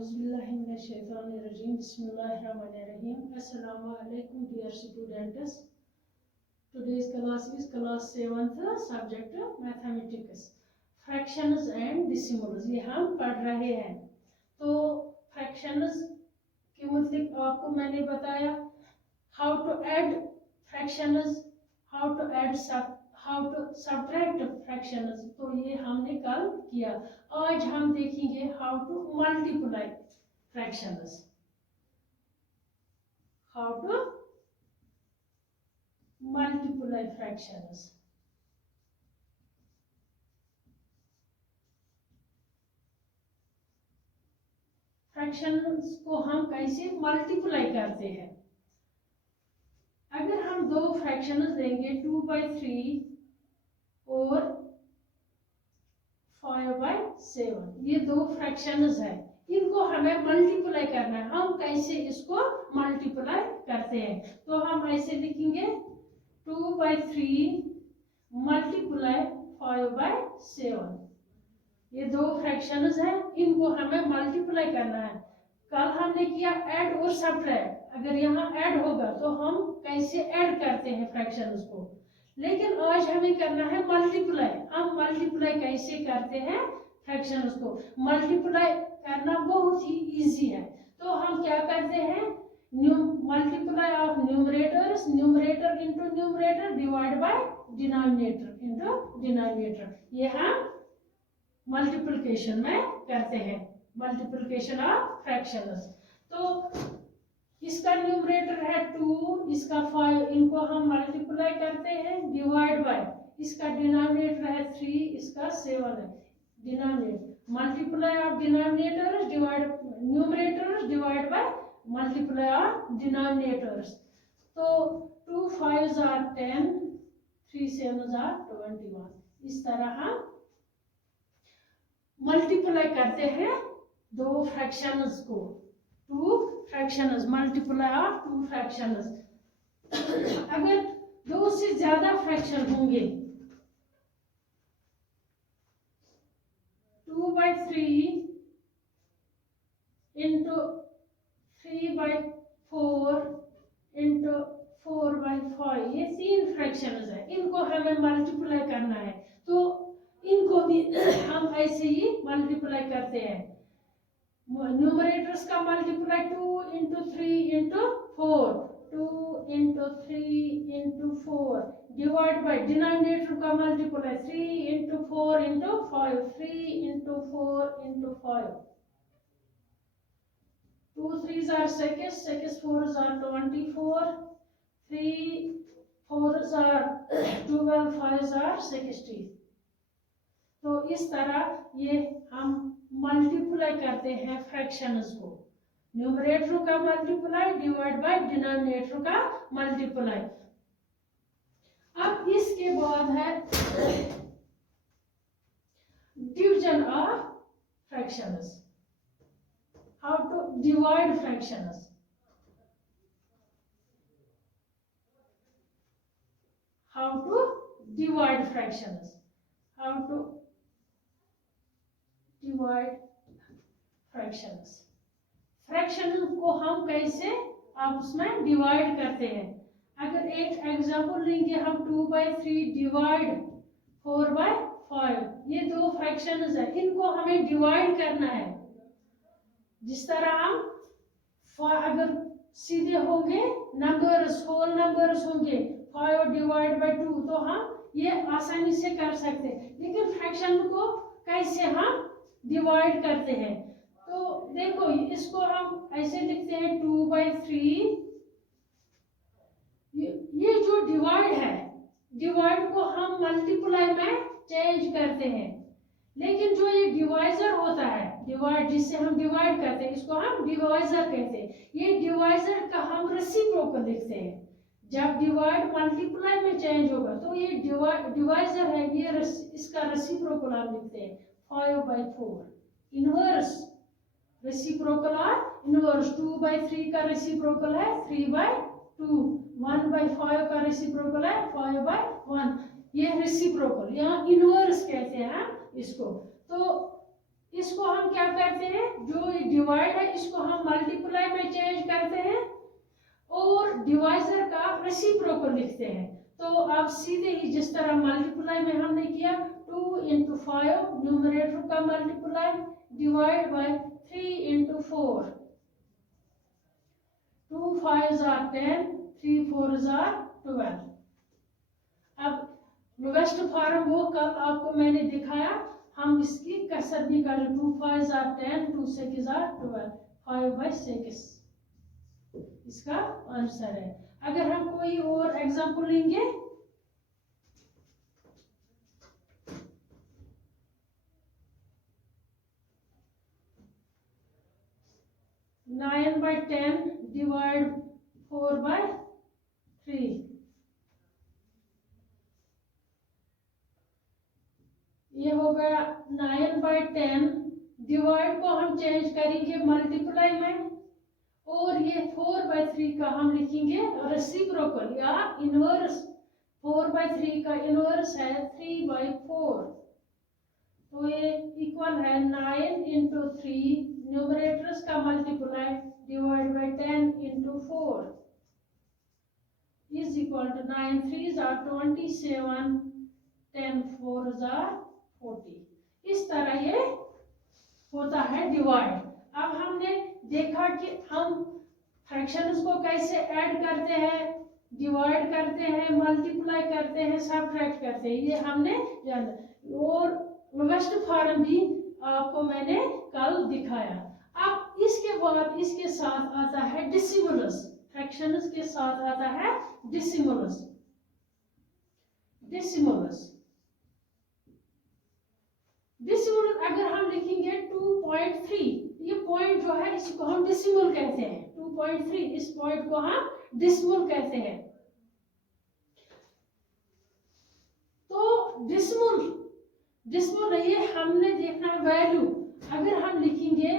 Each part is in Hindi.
Auzubillahiminash-shaytanir-rajim. Bismillahir-rahmanir-rahim. Assalamu alaikum, dear students. Today's class is class 7th, subject mathematics, fractions and decimals. ये हम पढ़ रहे हैं. तो fractions के मतलब आपको मैंने बताया how to add fractions, how to subtract fractions. तो ये हमने कल किया. आज हम देखेंगे how to multiply fractions. How to multiply fractions. Fractions को हम कैसे मल्टीप्लाई करते हैं. अगर हम दो फ्रैक्शंस देंगे 2/3 और 5/7, ये दो फ्रैक्शंस है, इनको हमें मल्टीप्लाई करना है. हम कैसे इसको मल्टीप्लाई करते हैं, तो हम ऐसे लिखेंगे 2/3 मल्टीप्लाई 5/7. ये दो फ्रैक्शंस हैं, इनको हमें मल्टीप्लाई करना है. कल हमने किया ऐड और सब्ट्रैक्ट. अगर यहाँ ऐड होगा तो हम कैसे ऐड करते हैं फ्रैक्शंस को, लेकिन आज हमें करना है मल्टीप्लाई. हम मल्टीप्लाई कैसे करते हैं फ्रैक्शंस को. मल्टीप्लाई करना बहुत ही इजी है. तो हम क्या करते हैं, multiply of numerators, numerator into numerator divide by denominator into denominator. ये हम मल्टीप्लिकेशन में करते हैं, मल्टीप्लिकेशन ऑफ फ्रैक्शंस. तो इसका न्यूमरेटर है 2, इसका 5, इनको हम मल्टीप्लाई करते हैं डिवाइड बाय, इसका डिनोमिनेटर है 3, इसका 7 है. Denominator multiply of denominators divide numerators divide by multiply of denominators. तो 2 5s are 10, 3 7s are 21. इस तरह हम मल्टीप्लाई करते हैं दो फ्रैक्शंस को. 2 फ्रैक्शंस, मल्टीप्लाई ऑफ 2 फ्रैक्शंस. अगर दो से ज्यादा फ्रैक्शन होंगे, 2/3 इंटू 3/4 इंटू 4/5, ये 3 फ्रैक्शंस है, इनको हमें मल्टीप्लाई करना है. तो इनको भी हम ऐसे ही मल्टीप्लाई करते हैं. न्यूमरेटर्स का multiply 2 into 3 into 4, 2 into 3 into 4 divide by denominator का multiply 3 into 4 into 5, 3 into 4 into 5. 2 3s are 6, 6 4s are 24, 3 4s are 12, 5s are 60. तो इस तरह ये हम मल्टीप्लाई करते हैं फ्रैक्शंस को. न्यूमरेटर का मल्टीप्लाई डिवाइड बाय डिनोमिनेटर का मल्टीप्लाई. अब इसके बाद है division of fractions. How to divide fractions. How to divide fractions. How to divide fractions. Fraction को हम कैसे आपस में डिवाइड करते हैं. अगर एक एग्जांपल लेंगे हम 2/3 डिवाइड 4/5, ये दो फ्रैक्शंस है, इनको हमें डिवाइड करना है. जिस तरह हम अगर सीधे होंगे नंबर्स, होल नंबर्स होंगे 5 डिवाइड बाय 2, तो हम ये आसानी से कर सकते हैं. लेकिन फ्रैक्शन को कैसे हम डिवाइड करते हैं, तो देखो इसको हम ऐसे लिखते हैं 2/3. ये जो डिवाइड है, डिवाइड को हम मल्टीप्लाई में चेंज करते हैं. लेकिन जो ये डिवाइजर होता है, डिवाइड जिससे हम डिवाइड करते हैं, इसको हम डिवाइजर कहते हैं. ये डिवाइजर का हम रेसिप्रोकल लिखते हैं. जब डिवाइड मल्टीप्लाई में चेंज होगा तो ये डिवाइजर है, ये इसका रेसिप्रोकल हम लिखते हैं 5/4. इनवर्स रेसिप्रोकल और इनवर्स. 2/3 का रेसिप्रोकल है 3/2. 1/5 का रेसिप्रोकल है 5/1. ये रेसिप्रोकल, यहाँ इनवर्स कहते हैं इसको. तो इसको हम क्या करते हैं, जो डिवाइड है इसको हम मल्टीप्लाई में चेंज करते हैं और डिवाइजर का रेसिप्रोकल लिखते हैं। तो अब सीधे ही जिस तरह मल्टीप्लाई में हमने किया 2 into 5 न्यूमरेटर का multiply divide bye 3 into 4, 2 5s are 10, 3 4s are 12। अब लोवेस्ट फॉर्म वो कल आपको मैंने दिखाया, हम इसकी कसर भी कर 2 5s are 10, 2 6s are 12, 5 by 6 इसका आंसर है। अगर हम कोई और एग्जांपल लेंगे, नाइन बाई 10 डिवाइड 4 by 3, ये हो गया 9 बाई 10, डिवाइड को हम चेंज करेंगे मल्टीप्लाई में और ये 4 by 3 का हम लिखेंगे रेसिप्रोकल या इनवर्स। 4 by 3 का इनवर्स है 3 by 4, तो ये इक्वल है 9 into 3 न्यूमरेटर्स का multiply divide by 10 into 4 is equal to 9 3s are 27, 10 4s are 40। इस तरह ये होता है डिवाइड। अब हमने देखा कि हम फ्रैक्शंस को कैसे ऐड करते हैं, डिवाइड करते हैं, मल्टीप्लाई करते हैं, सबट्रैक्ट करते हैं, ये हमने जाना। और लोवेस्ट फॉर्म भी आपको मैंने कल दिखाया। अब इसके बाद इसके साथ आता है डिसिमलस, फ्रैक्शंस के साथ आता है डिसिमलस। डिसिमलस अगर हम लिखेंगे 2.3, ये पॉइंट जो है इसको हम डिसिमल कहते हैं। 2.3 इस पॉइंट को हम डिसिमल कहते हैं। तो डिसिमल ये हमने देखना है वैल्यू। अगर हम लिखेंगे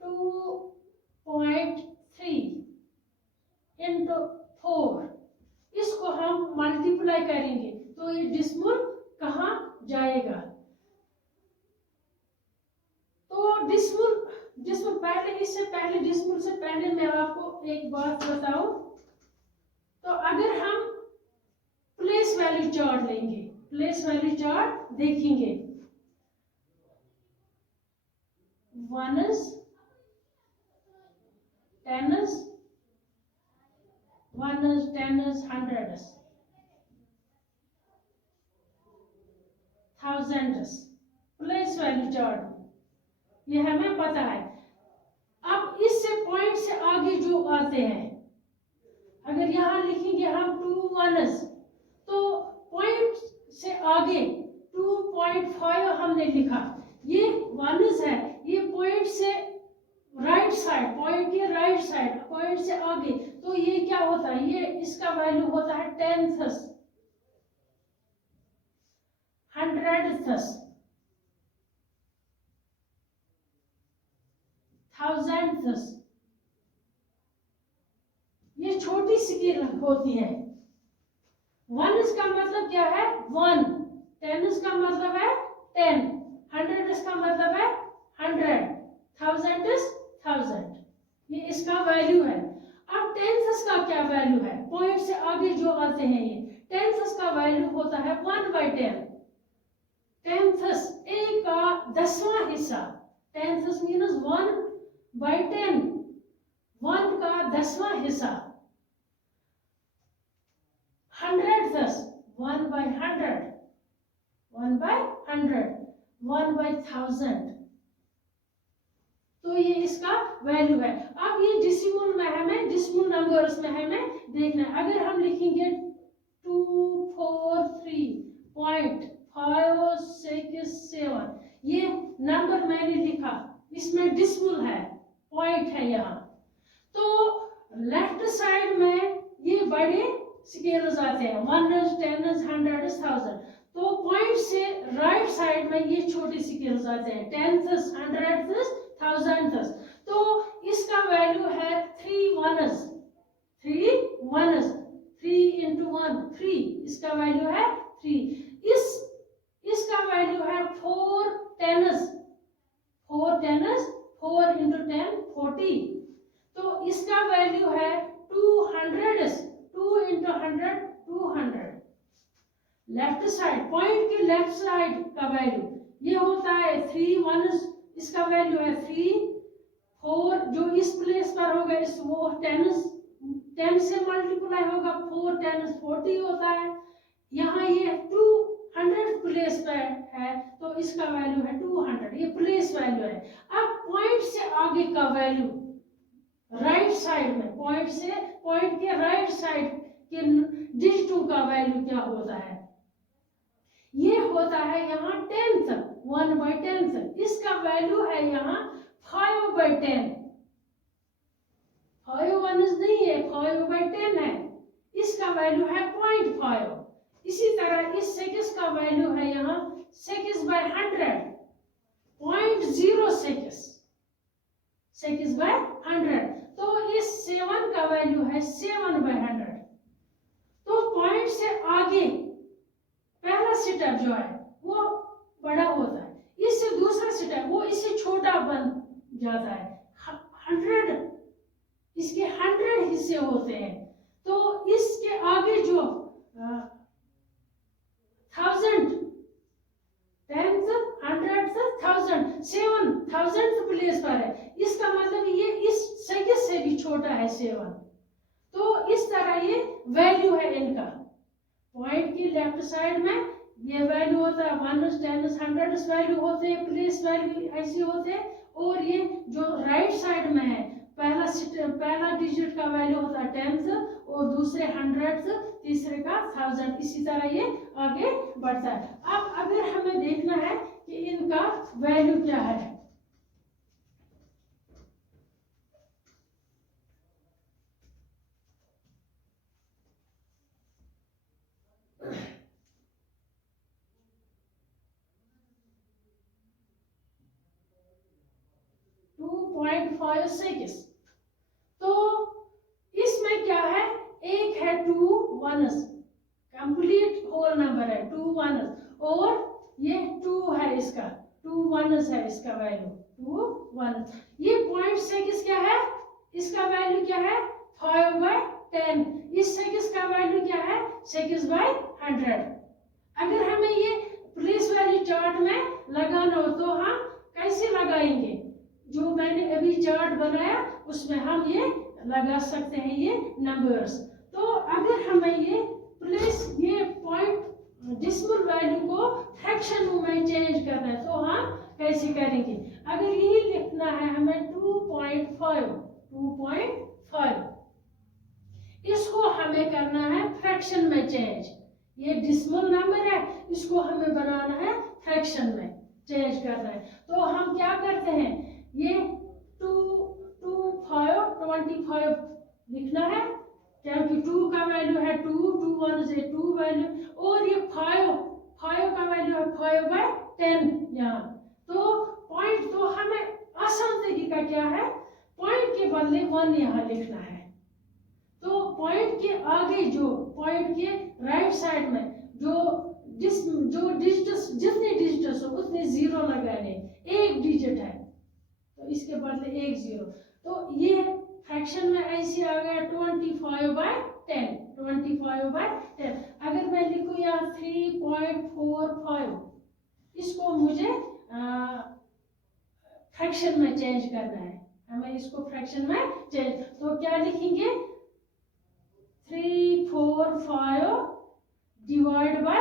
2.3 into 4, इसको हम मल्टीप्लाई करेंगे तो ये डिसिमल कहाँ जाएगा। तो डिसिमल पहले, इससे पहले डिसिमल से पहले मैं आपको एक बात बताऊं। तो अगर हम प्लेस वैल्यू चार्ट लेंगे, प्लेस वैल्यू चार्ट देखेंगे, 1s 10s 1s 10s 100s 1000s place value chart ये हमें पता है। अब इससे पॉइंट से आगे जो आते हैं, अगर यहाँ लिखेंगे हम 2 1s, तो पॉइंट से आगे 2.5 हमने लिखा, ये 1s है, ये पॉइंट से राइट साइड, पॉइंट के राइट साइड, पॉइंट से आगे, तो ये क्या होता है, ये इसका वैल्यू होता है 10th 100th 1000th। ये छोटी स्केल होती है। 1s का मतलब क्या है 1, 10s का मतलब है 10, 100s का मतलब है 100, 1000s 1000, ये इसका वैल्यू है। अब 10th का क्या वैल्यू है, पॉइंट से आगे जो आते हैं, ये 10th का वैल्यू होता है 1/10। 10th एक का 10वां हिस्सा, 10th मीन्स 1/10, 1 का 10वां हिस्सा। 100th 1/100, 1/100, 1/1000, तो ये इसका वैल्यू है। अब ये डिसिमल में हमें, डिसिमल नंबर्स में हमें देखना है। अगर हम लिखेंगे 243.567, ये नंबर मैंने लिखा, इसमें डिसिमल है, पॉइंट है यहाँ। तो लेफ्ट साइड में ये बड़े स्केल्स आते हैं, 1s 10s 100s 1000, तो पॉइंट से राइट साइड में ये छोटे स्केल्स आते हैं, 10th 100th 1000th। तो इसका वैल्यू है 3 1s, 3 into 1 3, इसका वैल्यू है 3। इसका वैल्यू है 4 10s, 4 10 इसका वैल्यू है 200, 2 into 100 200। लेफ्ट साइड, पॉइंट के लेफ्ट साइड का वैल्यू ये होता है 3 1, इसका वैल्यू है 3 4, जो इस प्लेस पर होगा इस वो 10 से मल्टीप्लाई होगा, 4 10 40 होता है। यहाँ ये 200 प्लेस पर है तो इसका वैल्यू है 200, ये प्लेस वैल्यू है। अब पॉइंट से आगे का वैल्यू राइट साइड में, पॉइंट के राइट साइड के डिजिटों का वैल्यू क्या होता है? ये होता है यहाँ 10th, 1/10। इसका वैल्यू है यहाँ 5/10। 5 1 नहीं है, 5/10 है। इसका वैल्यू है 0.5। इसी तरह इस 6 का वैल्यू है यहाँ 6/100, 0.06, 6/100। तो इस 7 का वैल्यू है 7/100। तो पॉइंट से आगे पहला स्टेप जो है वो बड़ा होता है, इससे दूसरा स्टेप वो इससे छोटा बन जाता है। 100, इसके 100 हिस्से होते हैं। तो इसके आगे जो 1000, 10th 100th 1000, 7000th प्लेस पर है। इसका मतलब ये इस 6 से भी छोटा है 7। तो इस तरह ये वैल्यू है इनका। पॉइंट की लेफ्ट साइड में ये वैल्यू होता है 1 10 100 वैल्यू होते हैं, प्लेस वैल्यू ऐसे होते हैं। और ये जो राइट साइड में है पहला डिजिट का वैल्यू होता है 10th और दूसरे 100th, तीसरे का 1000। इसी तरह ये आगे बढ़ता है। अब अगर हमें देखना है कि इनका वैल्यू क्या है, तो इसमें क्या है, एक है 2 1s, कंप्लीट होल नंबर है 2 1s, और ये 2 है, इसका 2 1s है, इसका वैल्यू 2 1। ये 0.6 क्या है, इसका वैल्यू क्या है 5/10। इस 6 का वैल्यू क्या है 6/100। अगर हमें ये प्लेस वैल्यू चार्ट में लगाना हो तो हम कैसे लगाएंगे? जो मैंने अभी चार्ट बनाया उसमें हम ये लगा सकते हैं ये नंबर्स। तो अगर हमें ये प्लेस ये पॉइंट डिसिमल वैल्यू को फ्रैक्शन में चेंज करना है तो हम कैसे करेंगे? अगर यही लिखना है हमें 2.5, इसको हमें करना है फ्रैक्शन में चेंज। ये डिसिमल नंबर है, इसको हमें बनाना है फ्रैक्शन में चेंज करना है। तो हम क्या करते हैं, ये 25 लिखना है क्योंकि 2 का वैल्यू है 2 1 से 2 वैल्यू, और ये 5 का वैल्यू है 5/10 यहाँ। तो पॉइंट, तो हमें आसान तरीका क्या है, पॉइंट के बदले 1 यहाँ लिखना है। तो पॉइंट के आगे जो पॉइंट के राइट साइड में जो डिजिट्स, जितने डिजिट्स हो उतने 0 लगाने, एक डिजिट है तो इसके बदले 1 0। तो ये फ्रैक्शन में ऐसे आ गया 25/10, 25/10। अगर मैं लिखूं यहाँ 3.45, इसको मुझे फ्रैक्शन में चेंज करना है, हमें इसको फ्रैक्शन में चेंज, तो क्या लिखेंगे 345 डिवाइड बाय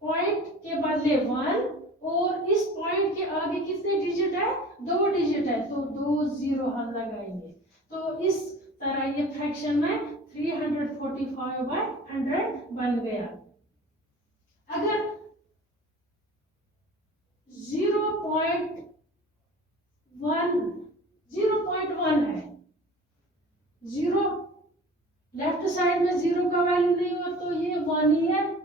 पॉइंट के बदले 1, और इस पॉइंट के आगे कितने डिजिट है, 2 डिजिट है तो 2 0 हम लगाएंगे। तो इस तरह ये फ्रैक्शन में 345/100 बन गया। अगर 0.1 है, 0 लेफ्ट साइड में 0 का वैल्यू नहीं हो तो ये 1 ही है।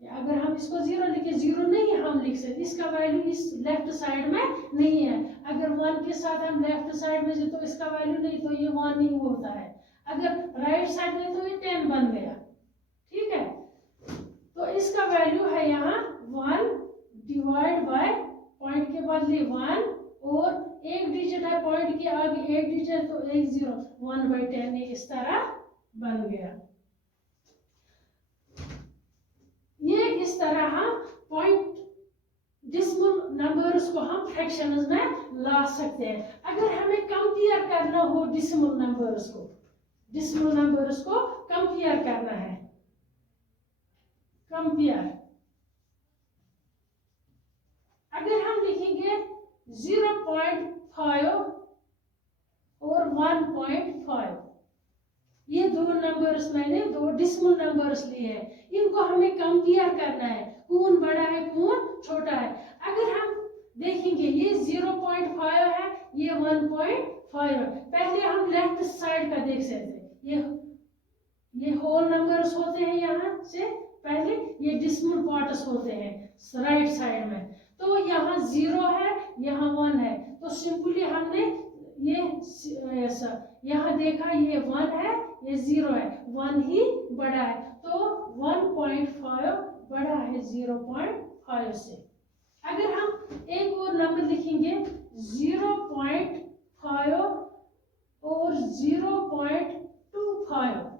अगर हम इसको 0 लिखे, 0 नहीं हम लिख सकते, इसका वैल्यू इस लेफ्ट साइड में नहीं है। अगर 1 के साथ हम लेफ्ट साइड में तो इसका वैल्यू नहीं, तो ये 1 ही होता है। अगर राइट साइड में तो ये 10 बन गया, ठीक है। तो इसका वैल्यू है यहाँ 1 डिवाइड बाय पॉइंट के बदले 1, और एक डिजिट है, पॉइंट के आगे एक डिजिट, तो एक 0, 1/10 ये इस तरह बन गया। ये इस तरह हम पॉइंट डिसिमल नंबर्स को हम फ्रैक्शंस में ला सकते हैं। अगर हमें कंपेयर करना हो डिसिमल नंबर्स को कंपेयर करना है, कंपेयर, अगर हम लिखेंगे 0.5 और 1.5, ये दो नंबर्स, मैंने दो डिसिमल नंबर्स लिए हैं, इनको हमें कंपेयर करना है, कौन बड़ा है कौन छोटा है। अगर हम देखेंगे ये 0.5 है, ये 1.5 है, पहले हम लेफ्ट साइड का देख सकते हैं, ये होल नंबर्स होते हैं, यहाँ से पहले ये डिसिमल पार्ट्स होते हैं राइट साइड में, तो यहाँ 0 है, यहाँ 1 है, तो सिंपली हमने ये यहाँ देखा, ये 1 है, ये 0 है, 1 ही बड़ा है, तो 1.5 बड़ा है 0.5 से। अगर हम एक और नंबर लिखेंगे 0.5 और 0.25,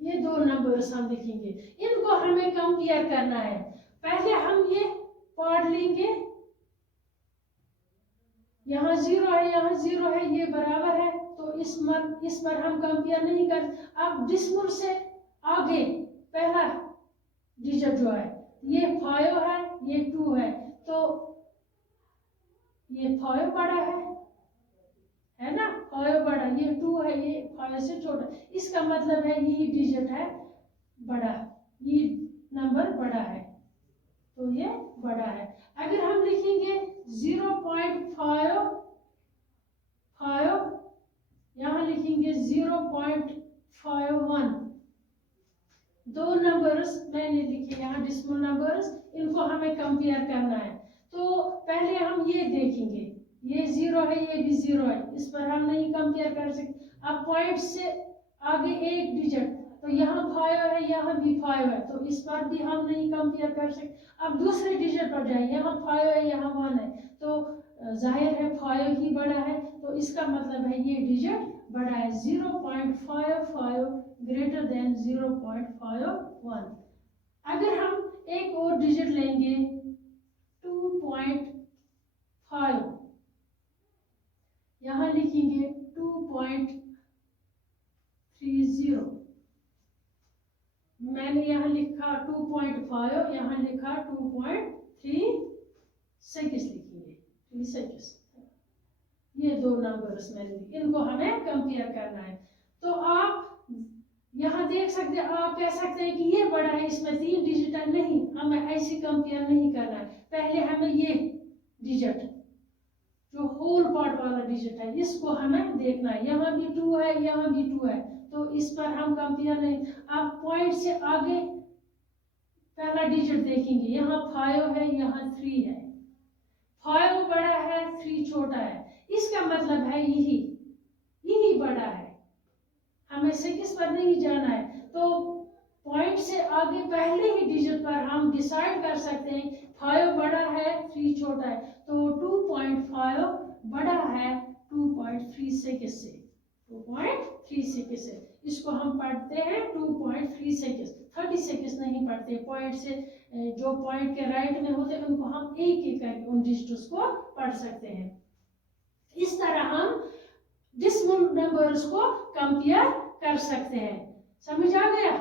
ये दो नंबर्स हम लिखेंगे, इनको हमें कंपेयर करना है। पहले हम ये पार्ट लेंगे, यहाँ 0 है, यहाँ 0 है, ये बराबर है, तो इस पर हम कंपेयर नहीं कर। अब डिसिमल से आगे पहला डिजिट जो है, ये 5 है, ये 2 है, तो ये 5 बड़ा है ना, 5 बड़ा, ये 2 है, ये 5 से छोटा, इसका मतलब है ये डिजिट है बड़ा, ये नंबर बड़ा है, तो ये बड़ा है। अगर हम लिखेंगे 0.5, यहाँ लिखेंगे 0.51, दो नंबर्स मैंने लिखे यहाँ डिसिमल नंबर्स, इनको हमें कंपेयर करना है। तो पहले हम ये देखेंगे, ये 0 है, ये भी 0 है, इस पर हम नहीं कंपेयर कर सकते। अब पॉइंट से आगे एक डिजिट, तो यहाँ 5 है, यहाँ भी 5 है, तो इस पर भी हम नहीं कंपेयर कर सकते। अब दूसरे डिजिट पर जाए, यहाँ 5 है, यहाँ 1 है, तो जाहिर है 5 ही बड़ा है, तो इसका मतलब है ये डिजिट बड़ा है, 0.55 ग्रेटर देन 0.51। अगर हम एक और डिजिट लेंगे 2.5, यहाँ लिखेंगे 2.30, मैंने यहाँ लिखा 2.5, यहाँ लिखा 2.36 लिखेंगे, 36, ये दो नंबर्स मैंने, इनको हमें कंपेयर करना है। तो आप यहाँ देख सकते हैं, आप कह सकते हैं कि ये बड़ा है, इसमें 3 डिजिट है, नहीं, हमें ऐसे कंपेयर नहीं करना है। पहले हमें ये डिजिट जो होल पार्ट वाला डिजिट है, इसको हमें देखना है, यहाँ भी 2 है, यहाँ भी 2 है, तो इस पर हम कंपेयर नहीं। आप पॉइंट से आगे पहला डिजिट देखेंगे, यहाँ 5 है, यहाँ 3 है, 5 बड़ा है, 3 छोटा है, इसका मतलब है यही बड़ा है, हमें 6 पर नहीं जाना है। तो पॉइंट से आगे पहले ही डिजिट पर हम डिसाइड कर सकते हैं 5 बड़ा है, 3 छोटा है, तो 2.5 बड़ा है 2.36 से, 2.36 से, इसको हम पढ़ते हैं 2.36, 36 नहीं पढ़ते, पॉइंट से जो पॉइंट के राइट में होते हैं उनको हम एक एक करके उन डिजिट्स को पढ़ सकते हैं। इस तरह हम डिसिमल नंबर्स को कंपेयर कर सकते हैं। समझ आ गया?